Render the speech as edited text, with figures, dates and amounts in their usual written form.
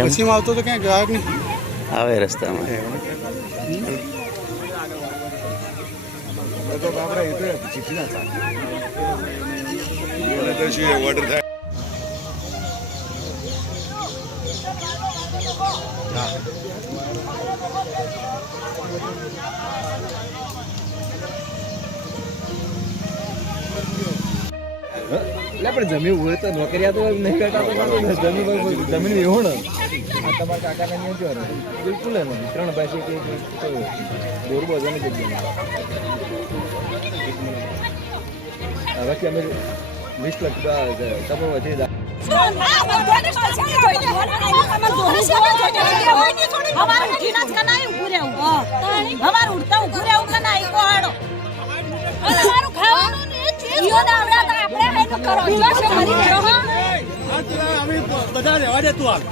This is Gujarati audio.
પછી આવતો તો ક્યાં ગ્રાહક ને આવે રસ્તામાં જમીન હોય તો નોકરિયા તો નહીં કરતા તો જમીન એવું ને તમારા કાકાને નહીં બિલકુલ નથી 3 પાસે કે બોર બધાની જગ્યાએ હવે કે અમે 20 લાખ તમે વધી બધા રહેવા દે તું